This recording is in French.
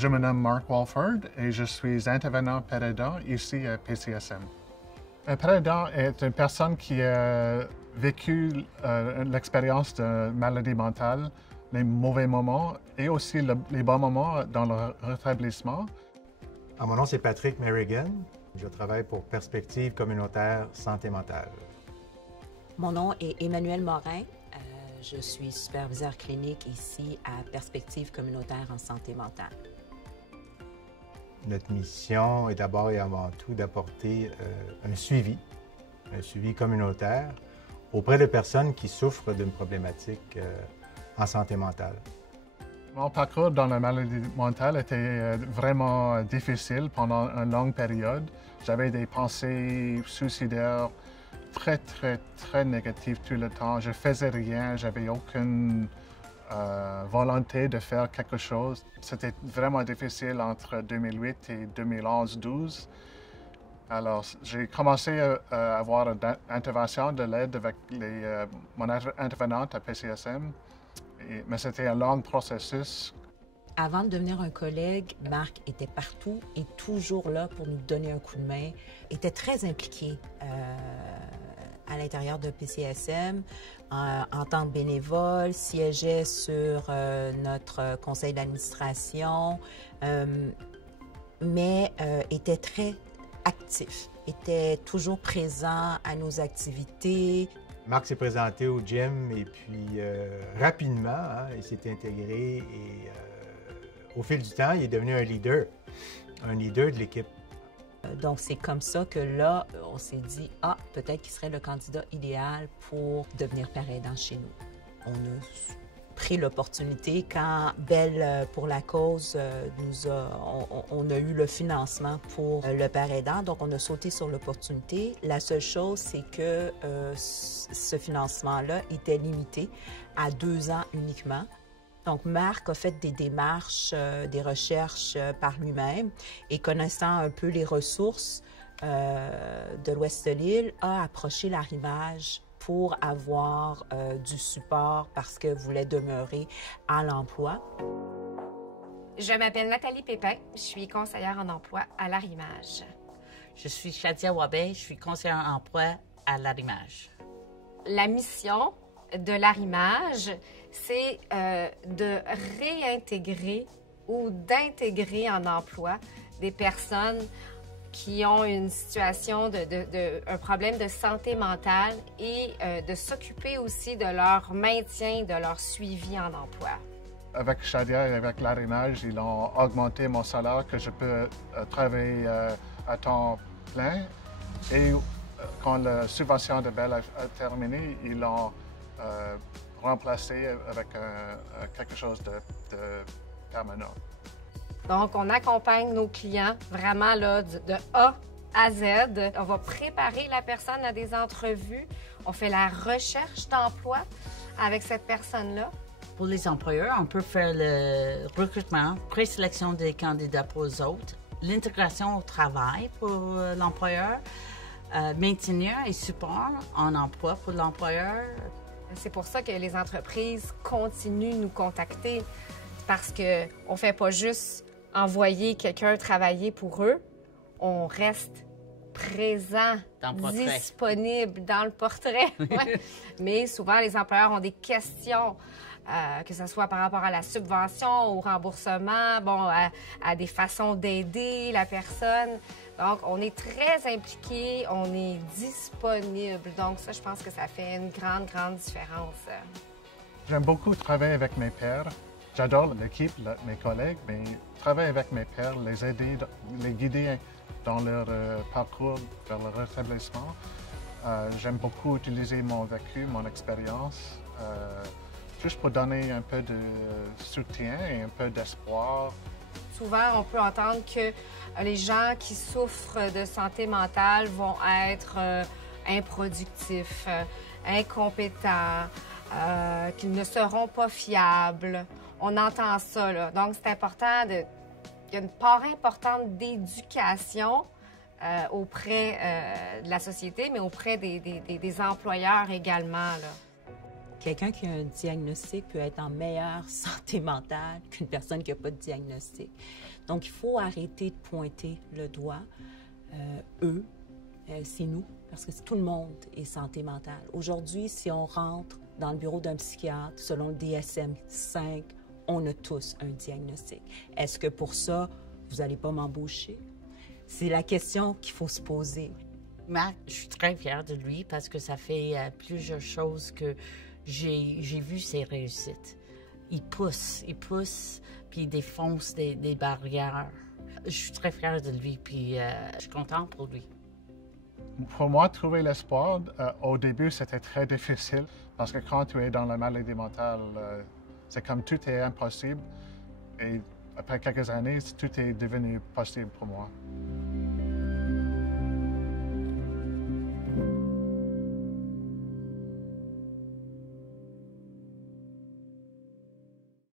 Je me nomme Mark Walford et je suis intervenant père aidant ici à PCSM. Un père aidant est une personne qui a vécu l'expérience de maladie mentale, les mauvais moments et aussi les bons moments dans le rétablissement. Mon nom, c'est Patrick Merrigan. Je travaille pour Perspective communautaire santé mentale. Mon nom est Emmanuelle Morin. Je suis superviseur clinique ici à Perspective communautaire en santé mentale. Notre mission est d'abord et avant tout d'apporter un suivi communautaire auprès de personnes qui souffrent d'une problématique en santé mentale. Mon parcours dans la maladie mentale était vraiment difficile pendant une longue période. J'avais des pensées suicidaires très négatives tout le temps. Je faisais rien, j'avais aucune volonté de faire quelque chose. C'était vraiment difficile entre 2008 et 2011-12. Alors, j'ai commencé à avoir une intervention de l'aide avec mon intervenante à PCSM, mais c'était un long processus. Avant de devenir un collègue, Marc était partout et toujours là pour nous donner un coup de main. Il était très impliqué à l'intérieur de PCSM en tant que bénévole, siégeait sur notre conseil d'administration, mais était très actif, était toujours présent à nos activités. Marc s'est présenté au gym et puis rapidement, il s'est intégré et au fil du temps, il est devenu un leader de l'équipe. Donc, c'est comme ça que là, on s'est dit, peut-être qu'il serait le candidat idéal pour devenir père aidant chez nous. On a pris l'opportunité quand Belle pour la cause on a eu le financement pour le père aidant, donc on a sauté sur l'opportunité. La seule chose, c'est que ce financement-là était limité à 2 ans uniquement. Donc, Marc a fait des démarches, des recherches par lui-même et connaissant un peu les ressources de l'ouest de l'île, a approché l'Arrimage pour avoir du support parce qu'elle voulait demeurer à l'emploi. Je m'appelle Nathalie Pépin, je suis conseillère en emploi à l'Arrimage. Je suis Shadia Wabé, je suis conseillère en emploi à l'Arrimage. La mission de l'Arrimage, c'est de réintégrer ou d'intégrer en emploi des personnes qui ont une situation un problème de santé mentale et de s'occuper aussi de leur maintien, de leur suivi en emploi. Avec Shadia et avec l'Arrimage, ils ont augmenté mon salaire, que je peux travailler à temps plein. Et quand la subvention de Belle a terminé, ils l'ont remplacé avec quelque chose de permanent. Donc, on accompagne nos clients vraiment là, de A à Z. On va préparer la personne à des entrevues. On fait la recherche d'emploi avec cette personne-là. Pour les employeurs, on peut faire le recrutement, présélection des candidats pour les autres, l'intégration au travail pour l'employeur, maintien et support en emploi pour l'employeur. C'est pour ça que les entreprises continuent de nous contacter parce qu'on ne fait pas juste envoyer quelqu'un travailler pour eux, on reste présent, disponible dans le portrait. Ouais. Mais souvent, les employeurs ont des questions, que ce soit par rapport à la subvention, au remboursement, à des façons d'aider la personne. Donc, on est très impliqué, on est disponible. Donc, ça, je pense que ça fait une grande différence. J'aime beaucoup travailler avec mes pairs. J'adore l'équipe, mes collègues, mais travailler avec mes pairs, les aider, les guider dans leur parcours vers le rétablissement. J'aime beaucoup utiliser mon vécu, mon expérience, juste pour donner un peu de soutien et un peu d'espoir. Souvent, on peut entendre que les gens qui souffrent de santé mentale vont être improductifs, incompétents, qu'ils ne seront pas fiables. On entend ça, là. Donc, c'est important il y a une part importante d'éducation auprès de la société, mais auprès des employeurs également, là. Quelqu'un qui a un diagnostic peut être en meilleure santé mentale qu'une personne qui n'a pas de diagnostic. Donc, il faut arrêter de pointer le doigt. C'est nous, parce que tout le monde est santé mentale. Aujourd'hui, si on rentre dans le bureau d'un psychiatre, selon le DSM-5, on a tous un diagnostic. Est-ce que pour ça, vous n'allez pas m'embaucher? C'est la question qu'il faut se poser. Matt, je suis très fière de lui parce que ça fait plusieurs choses que j'ai vu ses réussites. Il pousse, puis il défonce des barrières. Je suis très fière de lui, puis je suis contente pour lui. Pour moi, trouver l'espoir, au début, c'était très difficile parce que quand tu es dans la maladie mentale, c'est comme tout est impossible. Et après quelques années, tout est devenu possible pour moi.